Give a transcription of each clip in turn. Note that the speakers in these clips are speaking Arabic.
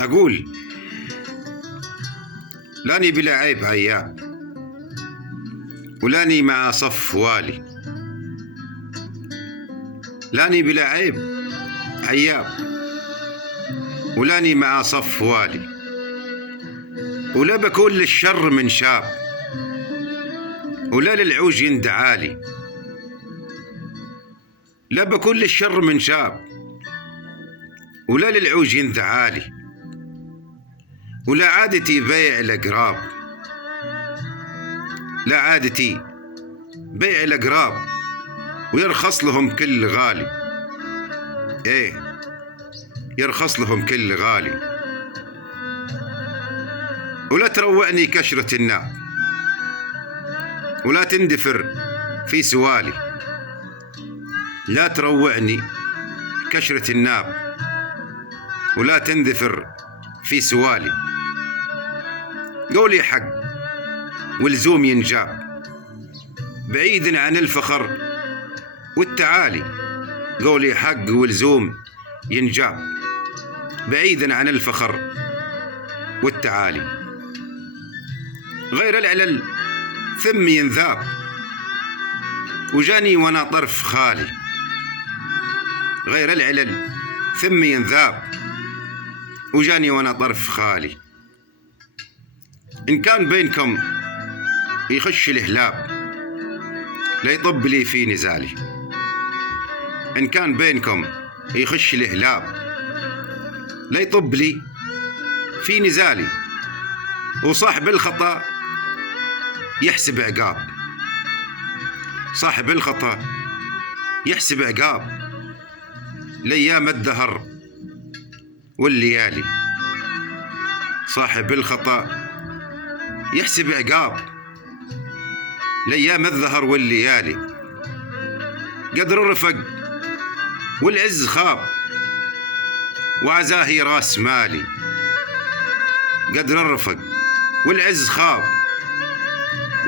أقول لاني بلا عيب عياب، ولاني مع صف والي. لاني بلا عيب عياب، ولاني مع صف والي. ولا بكون للشر من شاب، ولا للعوج يندعالي. لا بكون للشر من شاب، ولا للعوج يندعالي. ولا عادتي بيع الأقراب، لا عادتي بيع الأقراب، ويرخص لهم كل غالي. ايه يرخص لهم كل غالي. ولا تروعني كشرة الناب، ولا تندفر في سوالي. لا تروعني كشرة الناب، ولا تندفر في سوالي. قولي حق ولزوم ينجاب، بعيد عن الفخر والتعالي. قولي حق ولزوم ينجاب، بعيدا عن الفخر والتعالي. غير العلل ثم ينذاب، وجاني وانا طرف خالي. غير العلل ثم ينذاب، وجاني وانا طرف خالي. إن كان بينكم يخش الهلاب، لا يطب لي في نزالي. إن كان بينكم يخش الهلاب، لا يطب لي في نزالي. وصاحب الخطأ يحسب عقاب، صاحب الخطأ يحسب عقاب. لأيام الدهر والليالي. صاحب الخطأ يحسب عقاب، لأيام الدهر والليالي. قدر الرفق والعز خاب، وعزاهي راس مالي. قدر الرفق والعز خاب،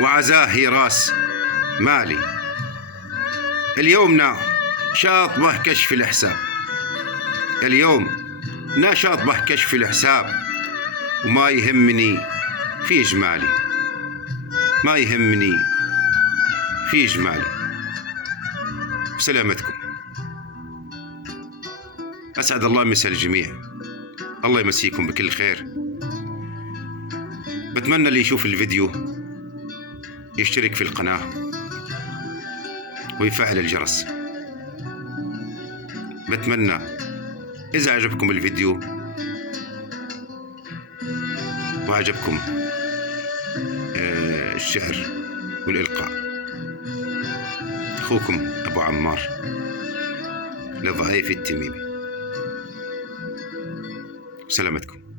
وعزاهي راس مالي. اليومنا شاطبه كشف الحساب، اليوم نا شاطبه كشف الحساب. وما يهمني في جمالي، ما يهمني في جمالي. سلامتكم. أسعد الله مسا الجميع، الله يمسيكم بكل خير. بتمنى اللي يشوف الفيديو يشترك في القناة ويفعل الجرس. بتمنى إذا عجبكم الفيديو وعجبكم الشعر والإلقاء، أخوكم أبو عمار لضعيف التميمي. سلامتكم.